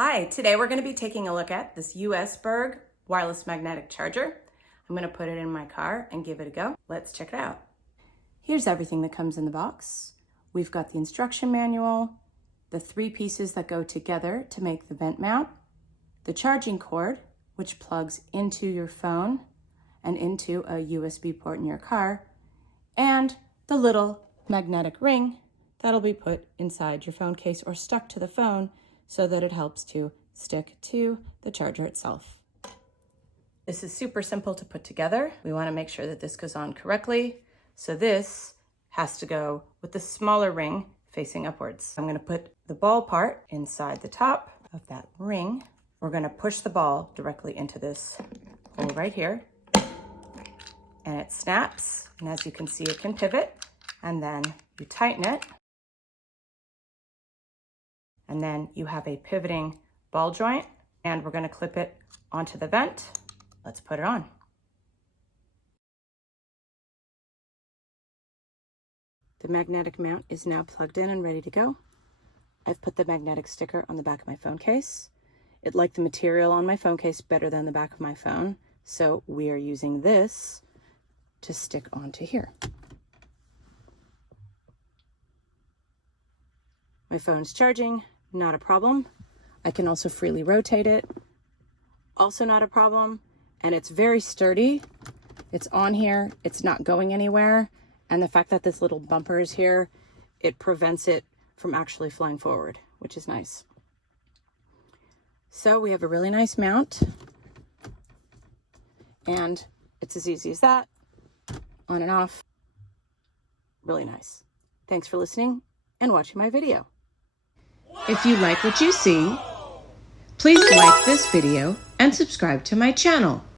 Hi, today we're going to be taking a look at this USBERG wireless magnetic charger. I'm going to put it in my car and give it a go. Let's check it out. Here's everything that comes in the box. We've got the instruction manual, the 3 pieces that go together to make the vent mount, the charging cord, which plugs into your phone and into a USB port in your car, and the little magnetic ring that'll be put inside your phone case or stuck to the phone so that it helps to stick to the charger itself. This is super simple to put together. We want to make sure that this goes on correctly. So this has to go with the smaller ring facing upwards. I'm going to put the ball part inside the top of that ring. We're going to push the ball directly into this hole right here. And it snaps. And as you can see, it can pivot. And then you tighten it. And then you have a pivoting ball joint, and we're going to clip it onto the vent. Let's put it on. The magnetic mount is now plugged in and ready to go. I've put the magnetic sticker on the back of my phone case. It liked the material on my phone case better than the back of my phone, so we are using this to stick onto here. My phone's charging. Not a problem. I can also freely rotate it. Also not a problem. And it's very sturdy. It's on here. It's not going anywhere. And the fact that this little bumper is here, it prevents it from actually flying forward, which is nice. So we have a really nice mount. And it's as easy as that. On and off. Really nice. Thanks for listening and watching my video. If you like what you see, please like this video and subscribe to my channel.